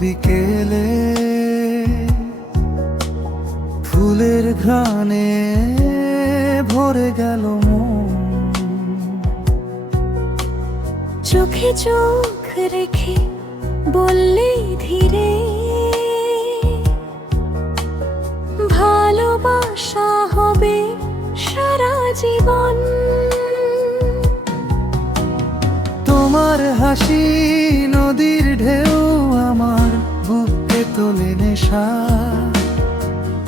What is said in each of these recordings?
বিকেলে ফুলের ঘ্রাণে ভরে গেল মন। চোখে চোখ রেখে বললে ধীরে, ভালোবাসা হবে সারা জীবন। তোমার হাসি নদীর ঢেউ আমার বুকে তোলে নেশা।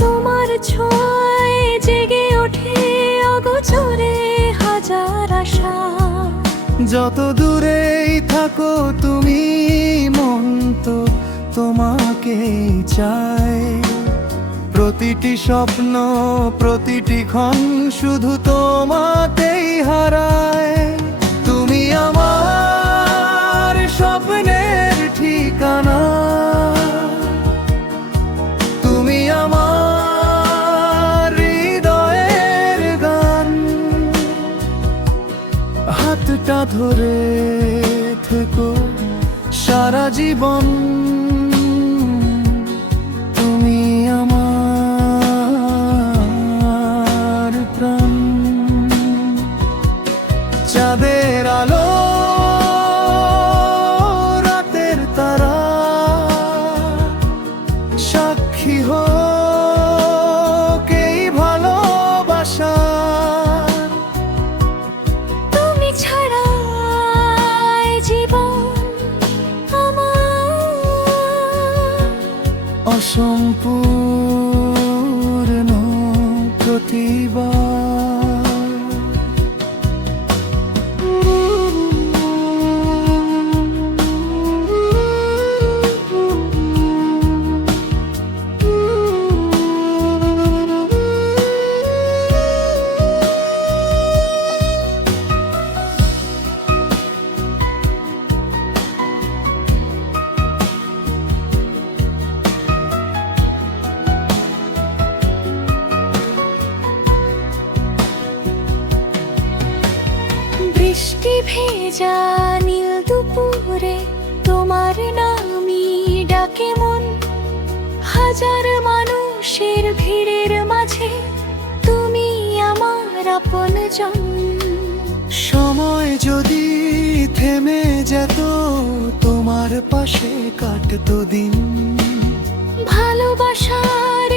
তোমার ছোঁয়ায় জেগে ওঠে অগোচরে হাজার আশা। যত দূরেই থাকো তুমি মন তো তোমাকেই চায়। প্রতিটি স্বপ্ন প্রতিটি ক্ষণ শুধু তোমাকেই হারায়। তুমি আমার স্বপ্নের ঠিকানা, তুমি আমার হৃদয়ের গান। হাতটা ধরে থেকো সারা জীবন, তুমি আমার প্রাণ। চাঁদের আলো রাতের তারা সাক্ষী হোক এই ভালোবাসা। তুমি ছাড়া এই জীবন আমার অসম্পূর্ণ প্রতিভা। বৃষ্টি ভেজা নীল দুপুরে তোমার নামই ডাকে মন। হাজার মানুষের ভিড়ের মাঝে তুমি আমার আপনজন। সময় যদি থেমে যেত তোমার পাশে কাটতো দিন। ভালোবাসার